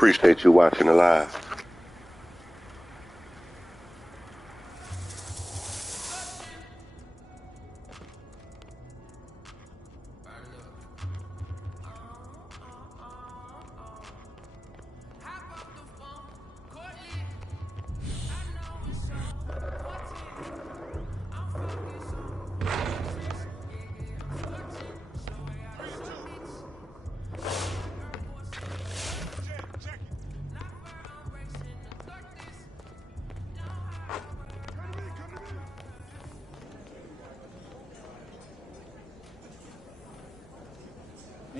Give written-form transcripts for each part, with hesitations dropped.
Appreciate you watching the live.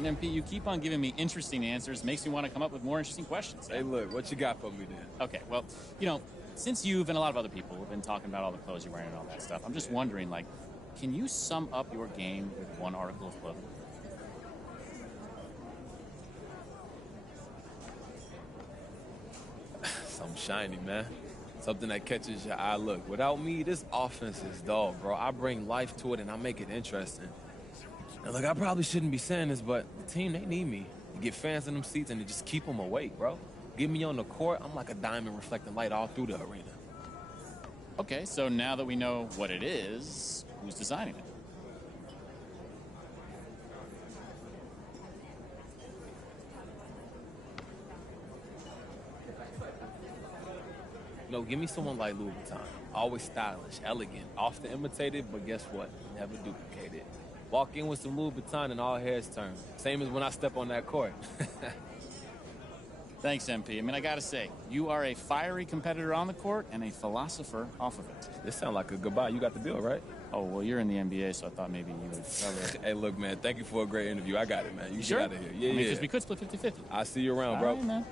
I mean, MP, you keep on giving me interesting answers. Makes me want to come up with more interesting questions. Hey, look, what you got for me then? Okay, well, you know, since you've and a lot of other people have been talking about all the clothes you're wearing and all that stuff, I'm just wondering, like, can you sum up your game with one article of clothing? Something shiny, man. Something that catches your eye. Look, without me, this offense is dull, bro. I bring life to it and I make it interesting. And look, I probably shouldn't be saying this, but the team, they need me to get fans in them seats and to just keep them awake, bro. Get me on the court, I'm like a diamond reflecting light all through the arena. Okay, so now that we know what it is, who's designing it? No, give me someone like Louis Vuitton. Always stylish, elegant, often imitated, but guess what? Never duplicated. Walk in with some Louis Vuitton and all heads turn. Same as when I step on that court. Thanks, MP. I mean, I gotta say, you are a fiery competitor on the court and a philosopher off of it. This sounds like a goodbye. You got the deal, right? Oh, well, you're in the NBA, so I thought maybe you would cover it. Hey, look, man, thank you for a great interview. I got it, man. You sure? get out of here. Yeah, Because we could split 50-50. I'll see you around, bro. All right, man.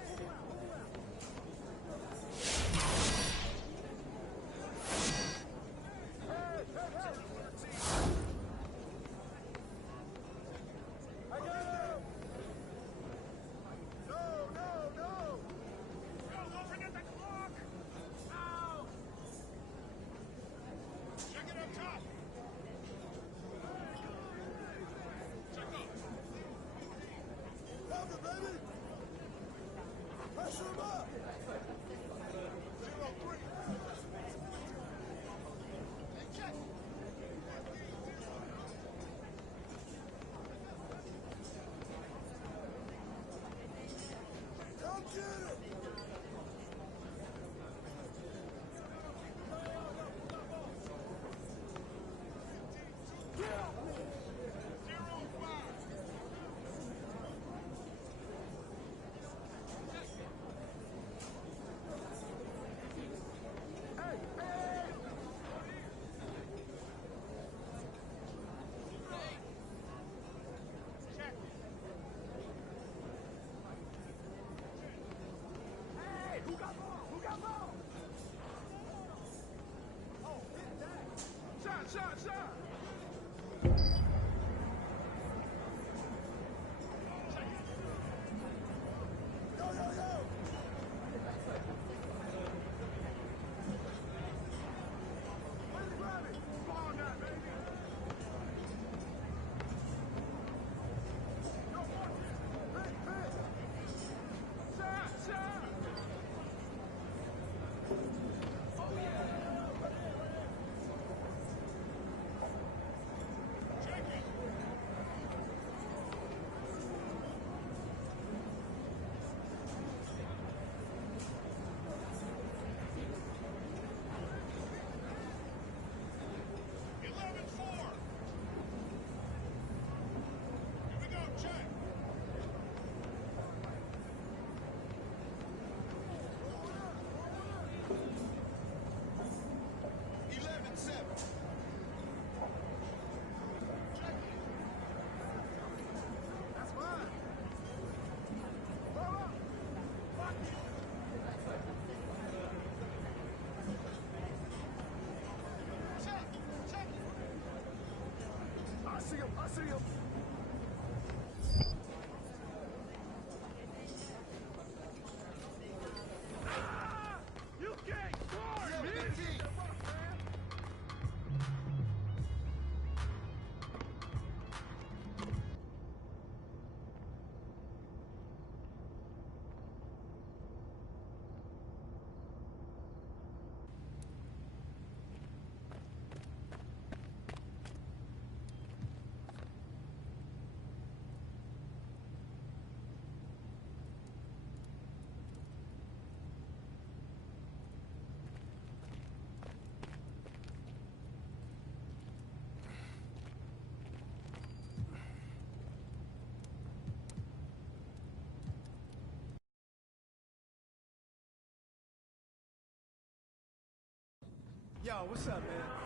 Yo, what's up, man?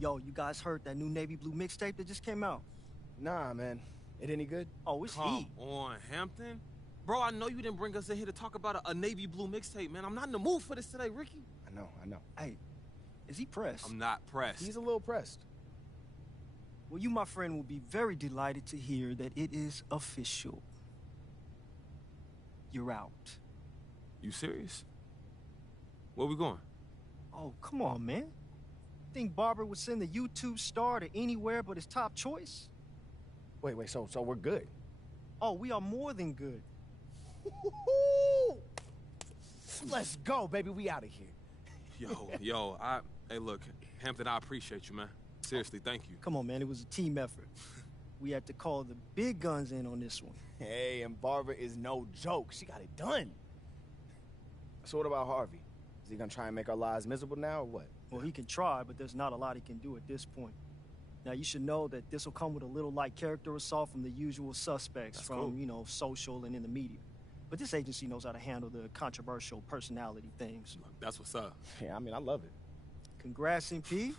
Yo, you guys heard that new Navy Blue mixtape that just came out? Nah, man. It any good? Oh, it's Come heat. on, Hampton. Bro, I know you didn't bring us in here to talk about a navy blue mixtape, man. I'm not in the mood for this today, Ricky. I know. Hey, is he pressed? I'm not pressed. He's a little pressed. Well, you, my friend, will be very delighted to hear that it is official. You're out. You serious? Where we going? Oh, come on, man. Think Barber would send the YouTube star to anywhere but his top choice? Wait, so we're good. Oh, we are more than good. Let's go, baby. We out of here. Hey, look, Hampton, I appreciate you, man. Seriously, thank you. Come on, man. It was a team effort. We had to call the big guns in on this one. Hey, and Barbara is no joke. She got it done. So what about Harvey? Is he gonna try and make our lives miserable now, or what? Well, he can try, but there's not a lot he can do at this point. Now, you should know that this will come with a little light character assault from the usual suspects. That's from, cool. Social and in the media. But this agency knows how to handle the controversial personality things. That's what's up. Yeah, I mean, I love it. Congrats, MP.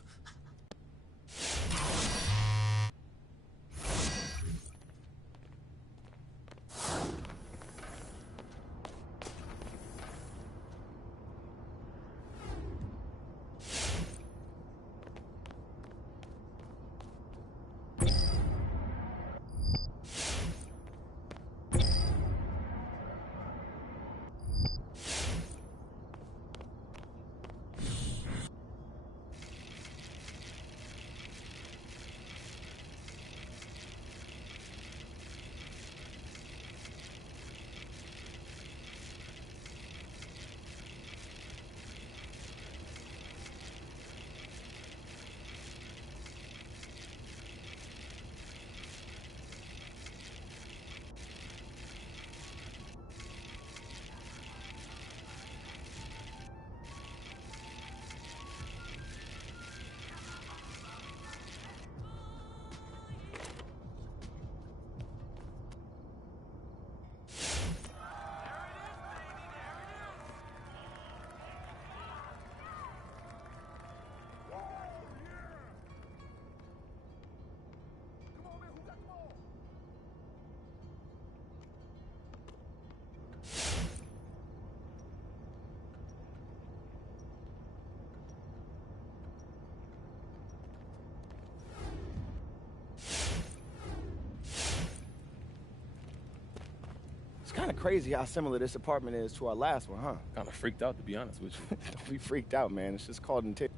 crazy how similar this apartment is to our last one, huh? Kind of freaked out, to be honest with you. Don't be freaked out, man. It's just called intimidation.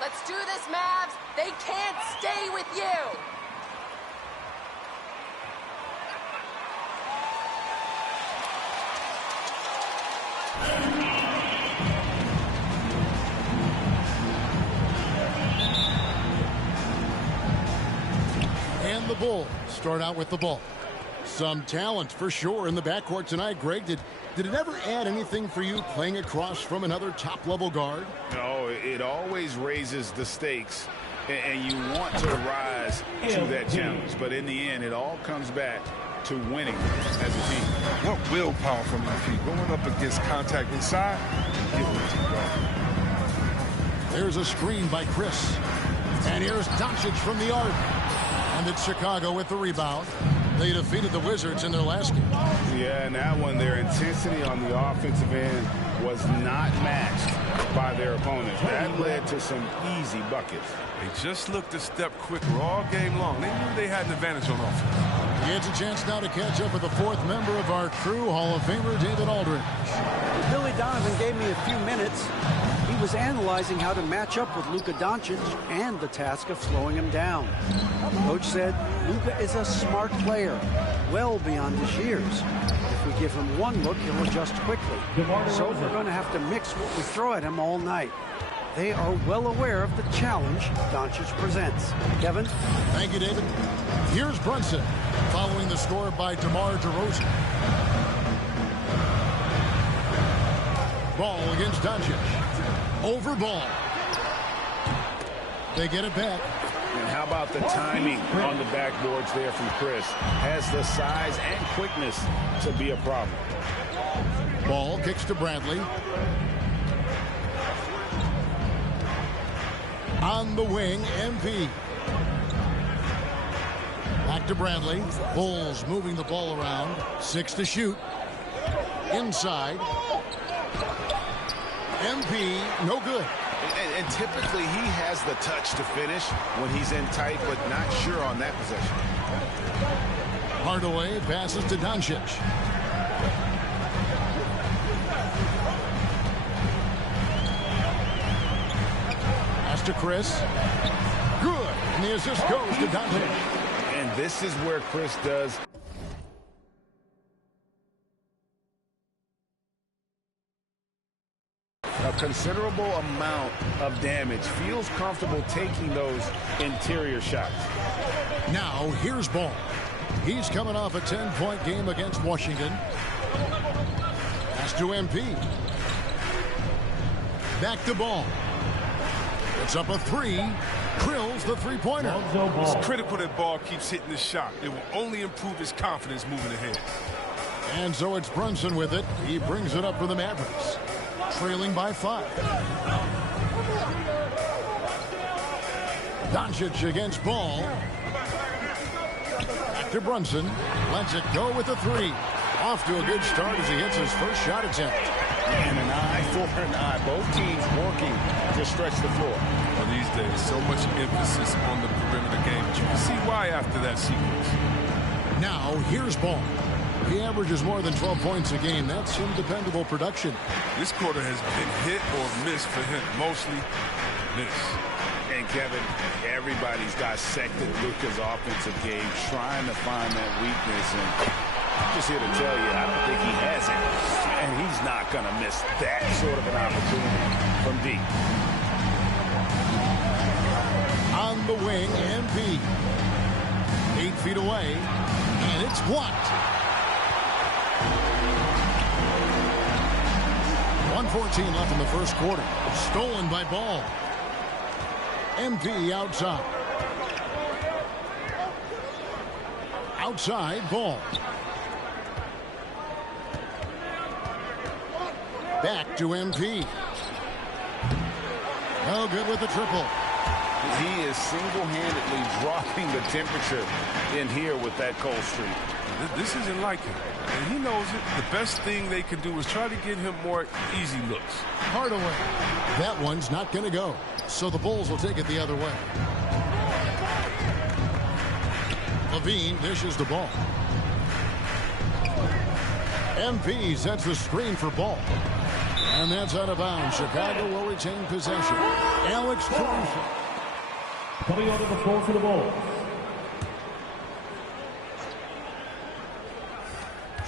Let's do this, Mavs! They can't stay with you! And the Bulls start out with the ball. Some talent for sure in the backcourt tonight. Greg, did it ever add anything for you playing across from another top-level guard? No, it always raises the stakes, and you want to rise to that challenge. But in the end, it all comes back to winning as a team. What willpower from your feet, going up against contact inside, getting it to go. There's a screen by Chris. And here's Doncic from the arc. And it's Chicago with the rebound. They defeated the Wizards in their last game. Yeah, and that one, their intensity on the offensive end was not matched by their opponents. That led to some easy buckets. They just looked a step quicker all game long. They knew they had an advantage on offense. He gets a chance now to catch up with the fourth member of our crew, Hall of Famer David Aldridge. Billy Donovan gave me a few minutes. He was analyzing how to match up with Luka Doncic and the task of slowing him down. Coach said Luka is a smart player, well beyond his years. If we give him one look, he'll adjust quickly. So we're going to have to mix what we throw at him all night. They are well aware of the challenge Doncic presents. Kevin? Thank you, David. Here's Brunson, following the score by DeMar DeRozan. Ball against Doncic. Over Ball. They get it back. And how about the timing on the backboards there from Chris? Has the size and quickness to be a problem. Ball kicks to Bradley. On the wing, MP. Back to Bradley. Bulls moving the ball around. 6 to shoot. Inside. MP, no good. And typically he has the touch to finish when he's in tight, but not sure on that possession. Hardaway passes to Doncic. Pass to Chris. Good. And the assist goes to Doncic. And this is where Chris does a considerable amount of damage. Feels comfortable taking those interior shots. Now here's Ball. He's coming off a 10-point game against Washington. Pass to MP. Back to Ball. It's up a 3. Drills the three-pointer. It's critical that Ball keeps hitting the shot. It will only improve his confidence moving ahead. And so it's Brunson with it. He brings it up for the Mavericks. Trailing by 5. Doncic against Ball. Back to Brunson. Lets it go with a 3. Off to a good start as he hits his first shot attempt. And an eye for an eye. Both teams working to stretch the floor. Well, these days, so much emphasis on the perimeter game. But you can see why after that sequence. Now, here's Ball. He averages more than 12 points a game. That's some dependable production. This quarter has been hit or miss for him. Mostly miss. And Kevin, everybody's dissected Luka's offensive game, trying to find that weakness. And I'm just here to tell you, I don't think he has it. And he's not going to miss that sort of an opportunity from deep. On the wing, MP. 8 feet away, and it's blocked. 1:14 left in the first quarter. Stolen by Ball. MP outside. Outside, Ball. Back to MP. No good with the triple. He is single-handedly dropping the temperature in here with that cold streak. This isn't like him, and he knows it. The best thing they can do is try to get him more easy looks. Hardaway. That one's not going to go, so the Bulls will take it the other way. Levine dishes the ball. MP sets the screen for Ball. And that's out of bounds. Chicago will retain possession. Alex Caruso. Coming onto the floor for the Bulls.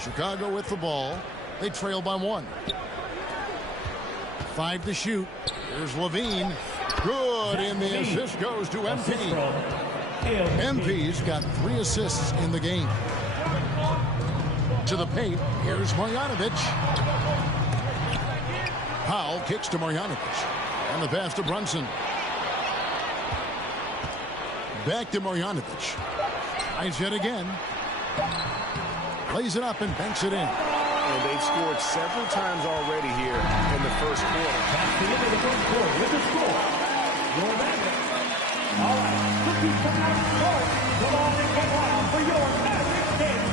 Chicago with the ball. They trail by 1. 5 to shoot. Here's Levine. Good, and the assist goes to MP. MP's got 3 assists in the game. To the paint. Here's Marjanovic. Powell kicks to Marjanovic. And the pass to Brunson. Back to Marjanovic. Eyes it again. Lays it up and banks it in. And they've scored several times already here in the first quarter. That's the end of the first quarter with the score. Your Mavericks. All right, rookies coming out of the court. Come on and get wild for your Mavericks game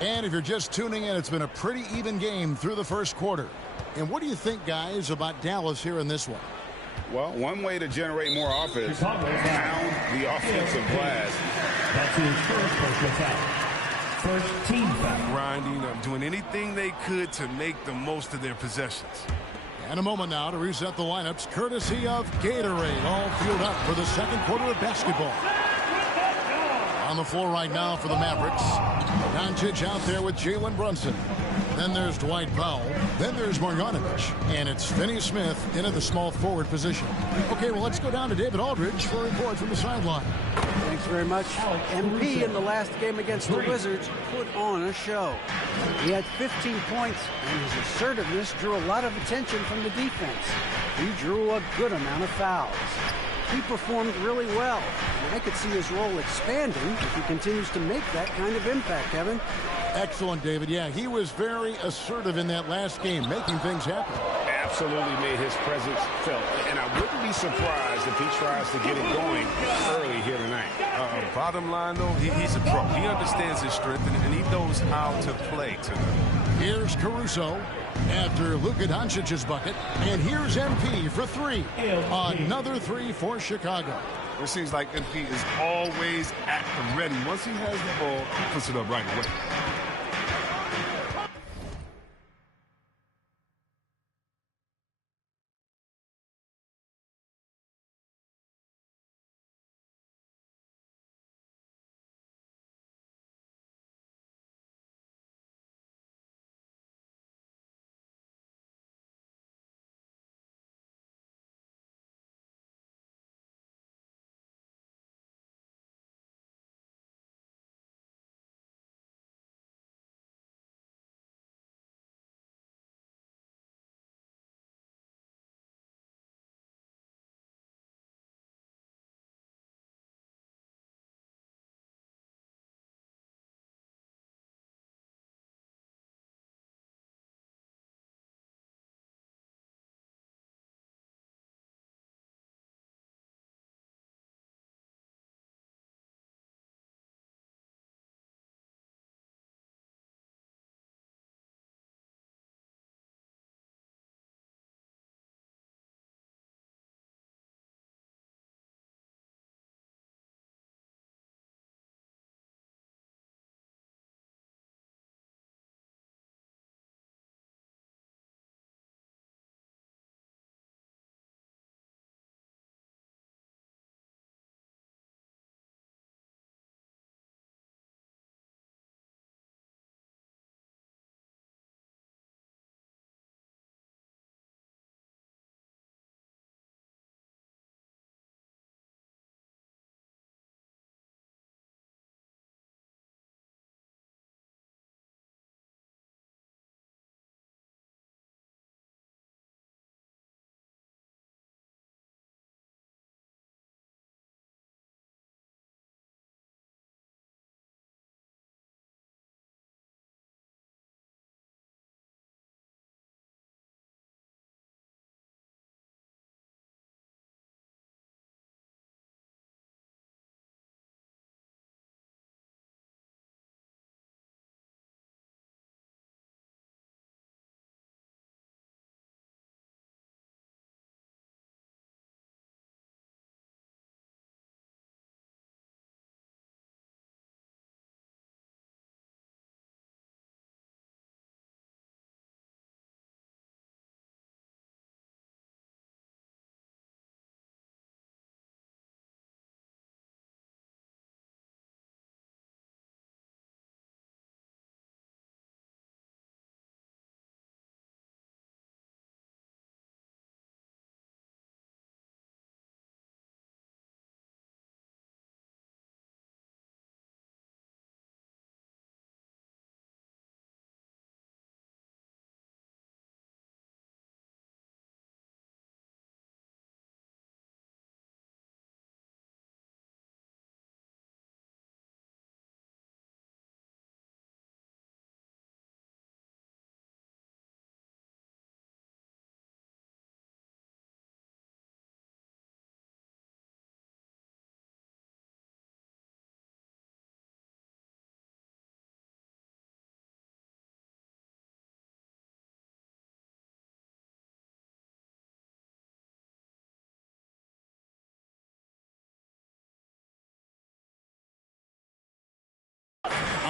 team. And if you're just tuning in, it's been a pretty even game through the first quarter. And what do you think, guys, about Dallas here in this one? Well, one way to generate more offense, pound the offensive glass. That's his first personal foul. First team foul. Grinding up, doing anything they could to make the most of their possessions. And a moment now to reset the lineups, courtesy of Gatorade, all fueled up for the second quarter of basketball. On the floor right now for the Mavericks. Doncic out there with Jalen Brunson. Then there's Dwight Powell. Then there's Marjanovic. And it's Finney Smith in at the small forward position. Okay, well, let's go down to David Aldridge for a report from the sideline. Thanks very much. MP in the last game against the Wizards put on a show. He had 15 points, and his assertiveness drew a lot of attention from the defense. He drew a good amount of fouls. He performed really well. And I could see his role expanding if he continues to make that kind of impact, Kevin. Excellent, David. Yeah, he was very assertive in that last game, making things happen. Absolutely made his presence felt. And I wouldn't be surprised if he tries to get it going early here tonight. Bottom line, though, he's a pro. He understands his strength, and he knows how to play tonight. Here's Caruso after Luka Doncic's bucket. And here's MP for 3. Another 3 for Chicago. It seems like MP is always at the ready. Once he has the ball, he puts it up right away.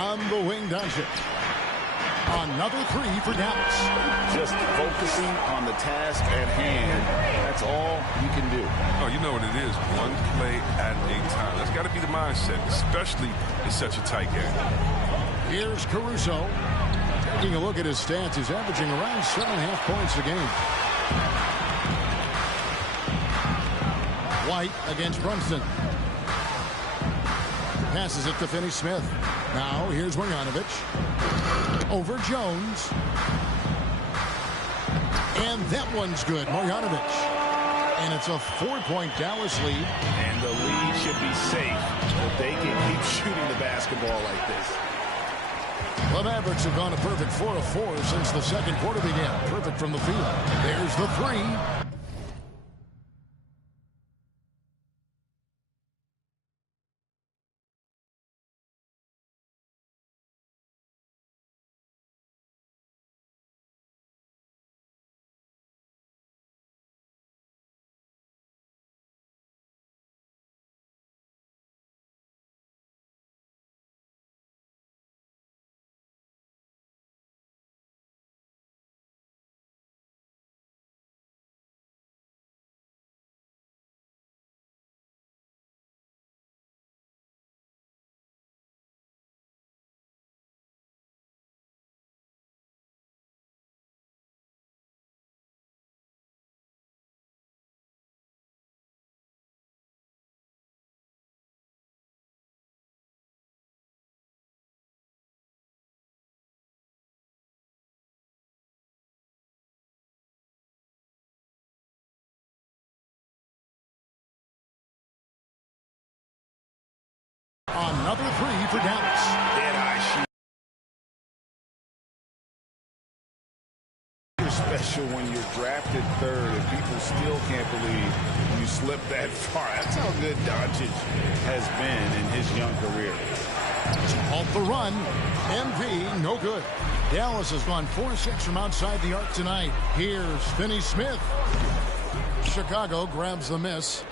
On the wing, Doncic. Another three for Dallas. Just focusing on the task at hand. That's all you can do. Oh, you know what it is. One play at a time. That's got to be the mindset, especially in such a tight game. Here's Caruso. Taking a look at his stats, he's averaging around 7.5 points a game. White against Brunson. Passes it to Finney-Smith. Now here's Marjanovic. Over Jones. And that one's good. Marjanovic. And it's a 4-point Dallas lead. And the lead should be safe if they can keep shooting the basketball like this. The Mavericks have gone a perfect 4 of 4 since the second quarter began. Perfect from the field. There's the three. Another three for Dallas. You're special when you're drafted third and people still can't believe you slipped that far. That's how good Doncic has been in his young career. Off the run. MV, no good. Dallas has gone 4-6 from outside the arc tonight. Here's Finney-Smith. Chicago grabs the miss.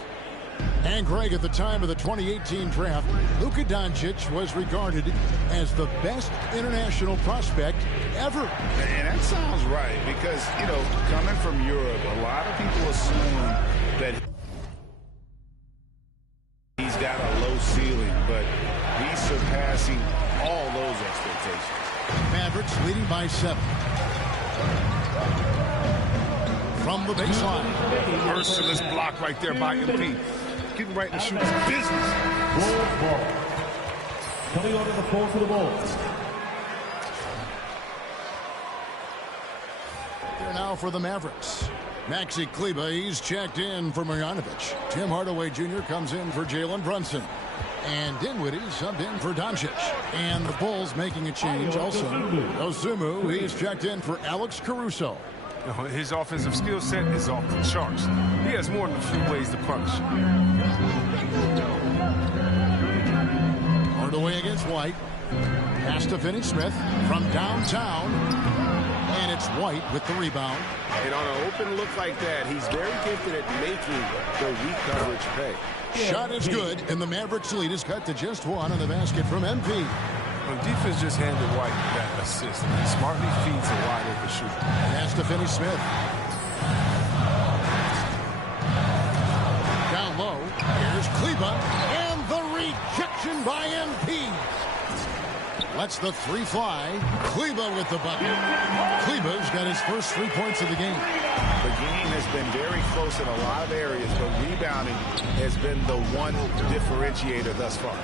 And Greg, at the time of the 2018 draft, Luka Doncic was regarded as the best international prospect ever. And that sounds right because, you know, coming from Europe, a lot of people assume that he's got a low ceiling, but he's surpassing all those expectations. Mavericks leading by 7. From the baseline. Merciless block right there by MP. Getting right in the shooter's business. Ball. Coming onto the floor for the Bulls. Here now for the Mavericks. Maxi Kleber, he's checked in for Marjanovic. Tim Hardaway Jr. comes in for Jalen Brunson. And Dinwiddie subbed in for Doncic. And the Bulls making a change also. Osumu, he's checked in for Alex Caruso. His offensive skill set is off the charts. He has more than a few ways to punish. Hardaway against White. Pass to Finney-Smith from downtown. And it's White with the rebound. And on an open look like that, he's very gifted at making the weak coverage pay. Shot is good, and the Mavericks lead is cut to just 1 on the basket from MP. Well, defense just handed White that assist. He smartly feeds a wide open shooter. Pass to Finney-Smith. Down low. Here's Kleber. And the rejection by MP. Lets the three fly. Kleber with the bucket. Kleber's got his first 3 points of the game. The game has been very close in a lot of areas, but rebounding has been the one differentiator thus far.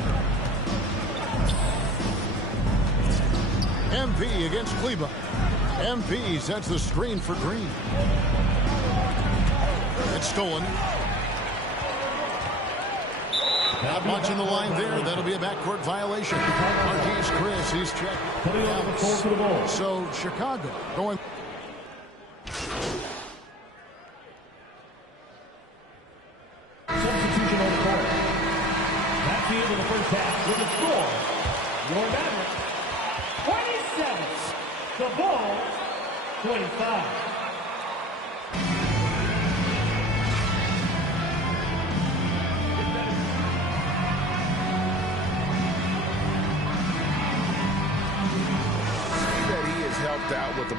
MP against Kleber. MP sets the screen for Green. It's stolen. Not much in the line there. That'll be a backcourt violation. Marquise Chris, he's checked. So Chicago going. Substitution on the court. Back to you in the first half with the score. Your Mavericks 27. The Bulls 25. helped out with the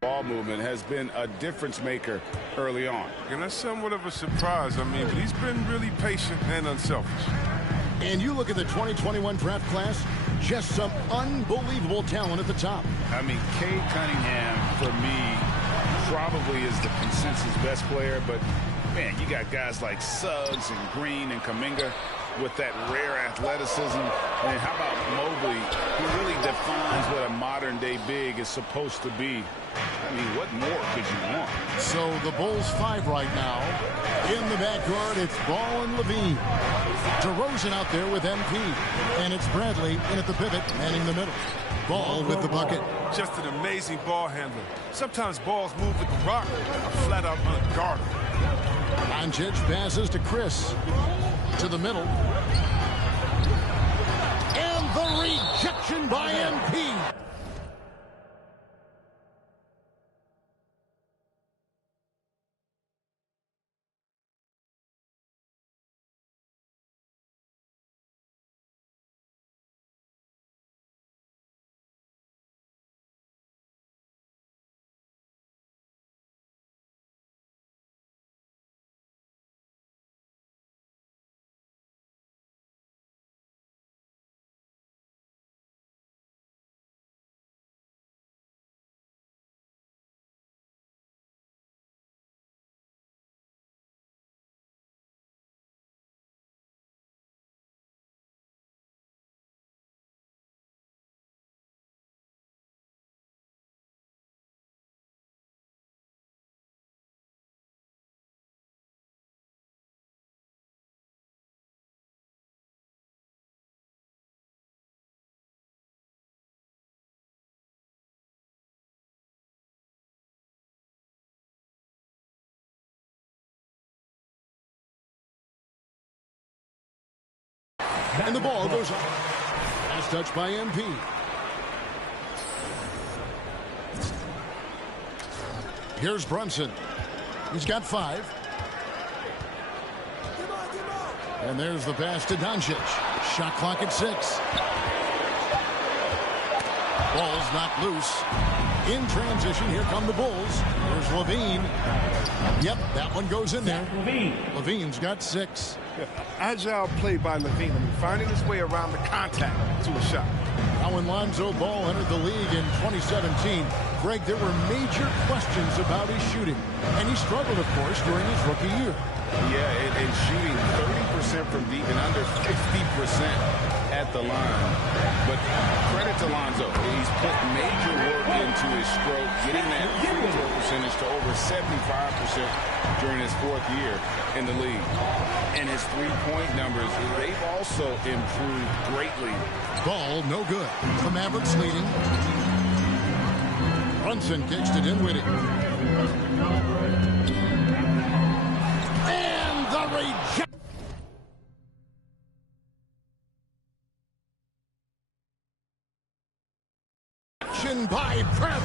ball movement, has been a difference maker early on. And that's somewhat of a surprise. I mean, but he's been really patient and unselfish. And you look at the 2021 draft class, just some unbelievable talent at the top. I mean, Cade Cunningham, for me, probably is the consensus best player, but man, you got guys like Suggs and Green and Kuminga with that rare athleticism. And how about Mobley, who really defines what a modern-day big is supposed to be? I mean, what more could you want? So the Bulls 5 right now. In the backyard, it's Ball and Levine. DeRozan out there with MP. And it's Bradley in at the pivot, manning the middle. Ball with the bucket. Just an amazing ball handler. Sometimes balls move with the rock, are flat out unguarded. Doncic passes to Chris. To the middle. And the rejection by MP. And the ball goes up. Last touch by MP. Here's Brunson. He's got 5. And there's the pass to Doncic. Shot clock at 6. Ball's knocked loose. In transition, here come the Bulls. There's Levine. Yep, that one goes in there. Levine's got 6. Yeah, agile play by Levine. I mean, finding his way around the contact to a shot. Now when Lonzo Ball entered the league in 2017, Greg, there were major questions about his shooting. And he struggled, of course, during his rookie year. Yeah, and shooting 30% from deep and under 50% at the line. But credit to Lonzo. He's put major work into his stroke, getting that free throw percentage to over 75% during his 4th year in the league. And his three-point numbers, they've also improved greatly. Ball no good. The Mavericks leading. Brunson kicks to Dinwiddie. And the rejection by Prep.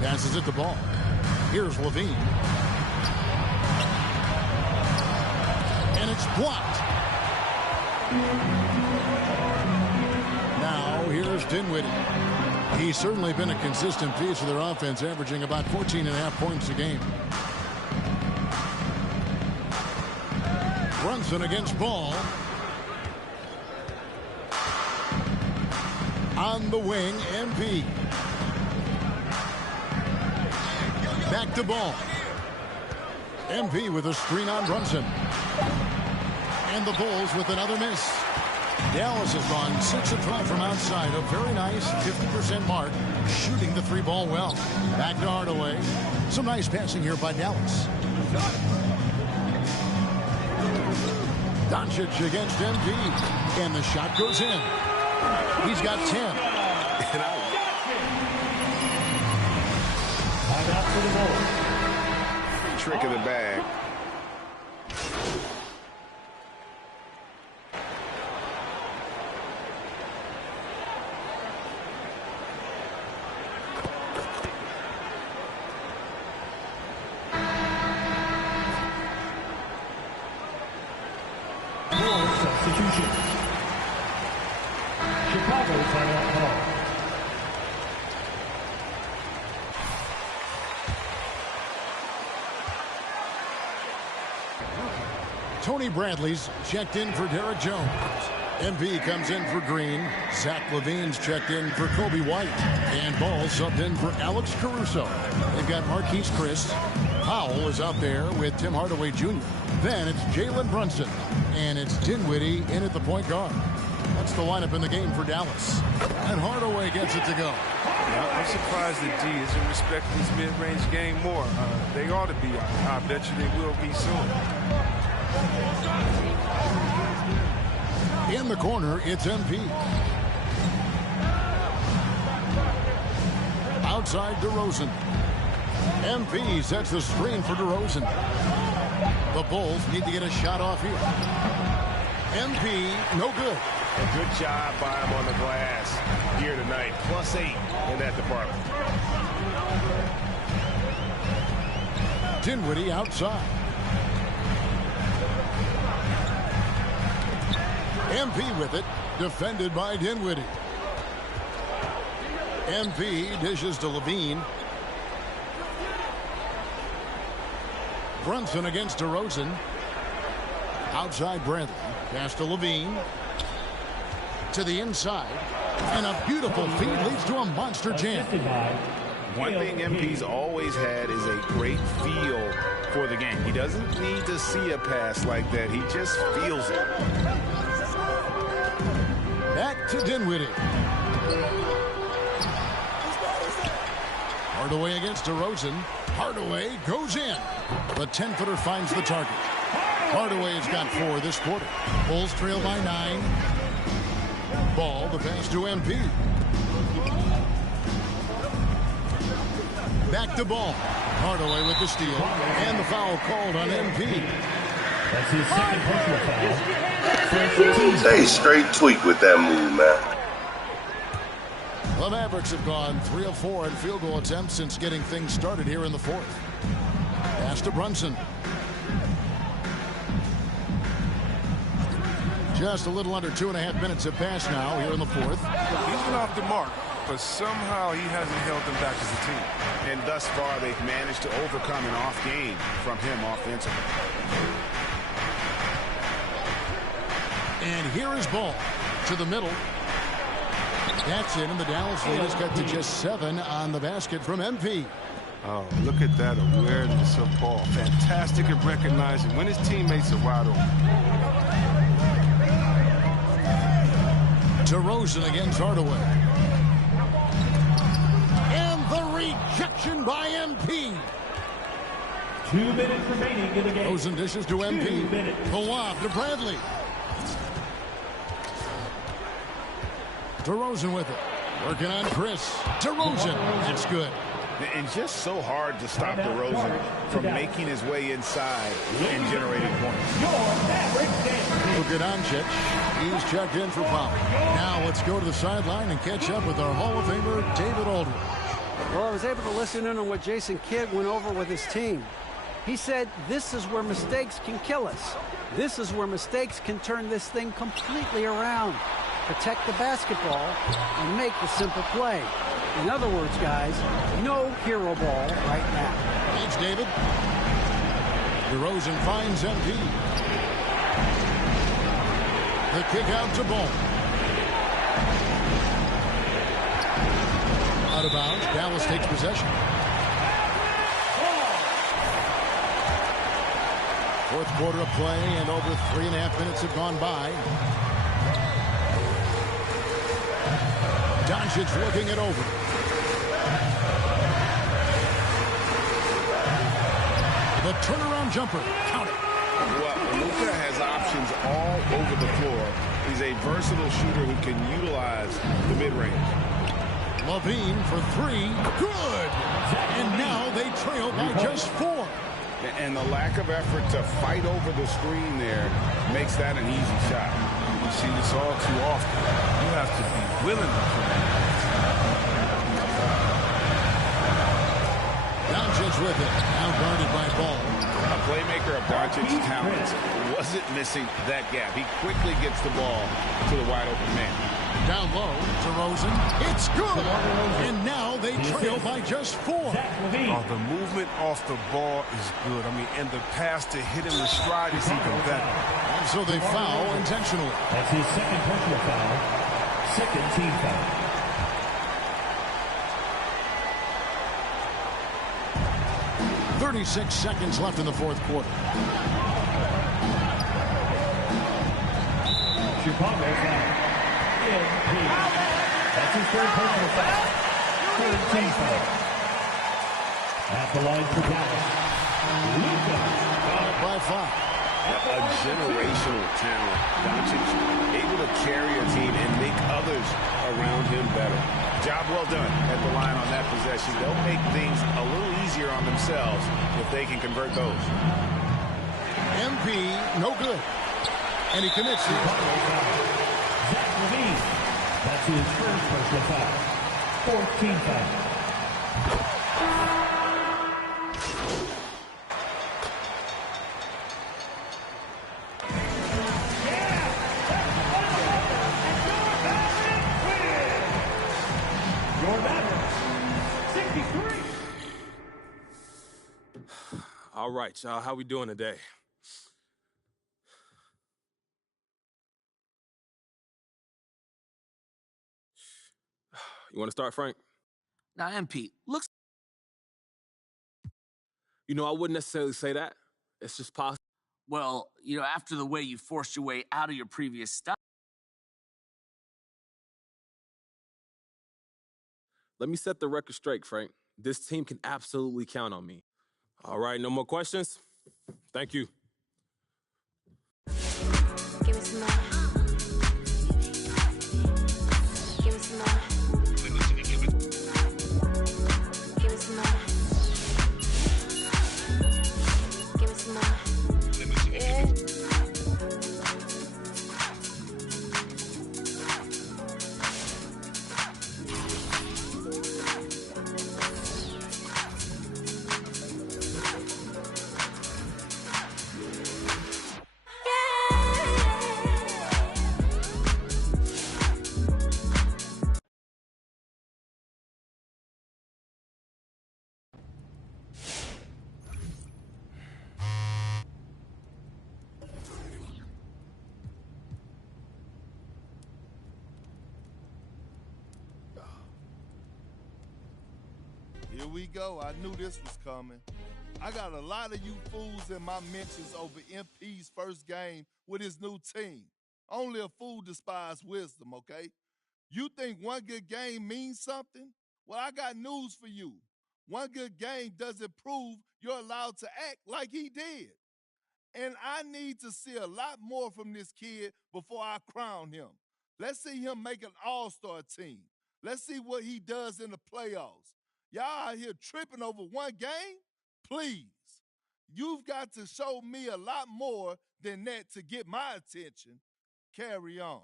Passes at the ball. Here's Levine. And it's blocked. Now here's Dinwiddie. He's certainly been a consistent piece of their offense, averaging about 14.5 points a game. Brunson against Ball. On the wing, MP. Back to Ball. MP with a screen on Brunson. And the Bulls with another miss. Dallas has gone 6 of 12 from outside. A very nice 50% mark, shooting the three ball well. Back to Hardaway. Some nice passing here by Dallas. Doncic against Embiid. And the shot goes in. He's got 10. Trick of the bag. Substitution. Chicago timeout call. Tony Bradley's checked in for Derek Jones. MP comes in for Green. Zach LaVine's checked in for Kobe White. And Ball subbed in for Alex Caruso. They've got Marquise Chris. Powell is out there with Tim Hardaway Jr. Then it's Jalen Brunson. And it's Dinwiddie in at the point guard. That's the lineup in the game for Dallas. And Hardaway gets it to go. I'm surprised that G isn't respecting his mid-range game more. They ought to be. I bet you they will be soon. In the corner, it's MP. Outside DeRozan. MP sets the screen for DeRozan. The Bulls need to get a shot off here. MP, no good. A good job by him on the glass here tonight. +8 in that department. Dinwiddie outside. MP with it, defended by Dinwiddie. MP dishes to LaVine. Brunson against DeRozan. Outside Bradley. Pass to LaVine. To the inside. And a beautiful feed leads to a monster jam. One thing MP's always had is a great feel for the game. He doesn't need to see a pass like that. He just feels it. Back to Dinwiddie. Hardaway against DeRozan. Hardaway goes in. The 10-footer finds the target. Hardaway's got 4 this quarter. Bulls trail by 9. Ball, the pass to MP. Back to Ball. Hardaway with the steal. And the foul called on MP. That's his second personal foul. They straight tweak with that move, man. The Mavericks have gone 3 of 4 in field goal attempts since getting things started here in the fourth. Pass to Brunson. Just a little under 2.5 minutes have passed now here in the fourth. He's been off the mark, but somehow he hasn't held them back as a team. And thus far, they've managed to overcome an off game from him offensively. And here is Ball to the middle. That's in, and the Dallas lead has got to just 7 on the basket from MP. Oh, look at that awareness of Ball. Fantastic at recognizing when his teammates are wide open. DeRozan against Hardaway. And the rejection by MP. 2 minutes remaining in the game. DeRozan dishes to MP. The lob to Bradley. DeRozan with it. Working on Chris. DeRozan. That's good. And just so hard to stop DeRozan from making his way inside and generating points. Look at Doncic. He's checked in for foul. Now let's go to the sideline and catch up with our Hall of Famer, David Aldridge. Well, I was able to listen in on what Jason Kidd went over with his team. He said, this is where mistakes can kill us. This is where mistakes can turn this thing completely around. Protect the basketball and make the simple play. In other words, guys, no hero ball right now. Thanks, David. DeRozan finds MP. The kick out to Ball. Out of bounds. Dallas takes possession. Fourth quarter of play, and over 3.5 minutes have gone by. Doncic looking it over. The turnaround jumper. Count it. Well, Luka has options all over the floor. He's a versatile shooter who can utilize the mid-range. LaVine for three. Good. And now they trail by just 4. And the lack of effort to fight over the screen there makes that an easy shot. You see this all too often. You have to be willing to put it. Doncic with it. Now guarded by Ball. A playmaker of Doncic's talents wasn't missing that gap. He quickly gets the ball to the wide open man. Down low to Rosen. It's good. And now they trail by just 4. Oh, the movement off the ball is good. I mean, and the pass to hit him in stride is even better. And so they foul intentionally. That's his second personal foul. Second team foul. .36 seconds left in the fourth quarter. Chicago foul. That's his third personal foul. Third team foul. At the line for Dallas. Luka. By 5. A generational talent. Doncic able to carry a team and make others around him better. Job well done at the line on that possession. They'll make things a little easier on themselves if they can convert those. MP, no good. And he commits the Zach LaVine. That's his first personal foul. Fourth team foul. All right, y'all, how we doing today? You want to start, Frank? Now, MP, looks... You know, I wouldn't necessarily say that. It's just possible. Well, you know, after the way you forced your way out of your previous stuff. Let me set the record straight, Frank. This team can absolutely count on me. All right, no more questions? Thank you. Give me some more. Give me some more. Give me some more. Give me some more. Yeah. Here we go. I knew this was coming. I got a lot of you fools in my mentions over MP's first game with his new team. Only a fool despises wisdom, okay? You think one good game means something? Well, I got news for you. One good game doesn't prove you're allowed to act like he did. And I need to see a lot more from this kid before I crown him. Let's see him make an all-star team. Let's see what he does in the playoffs. Y'all out here tripping over one game? Please. You've got to show me a lot more than that to get my attention. Carry on.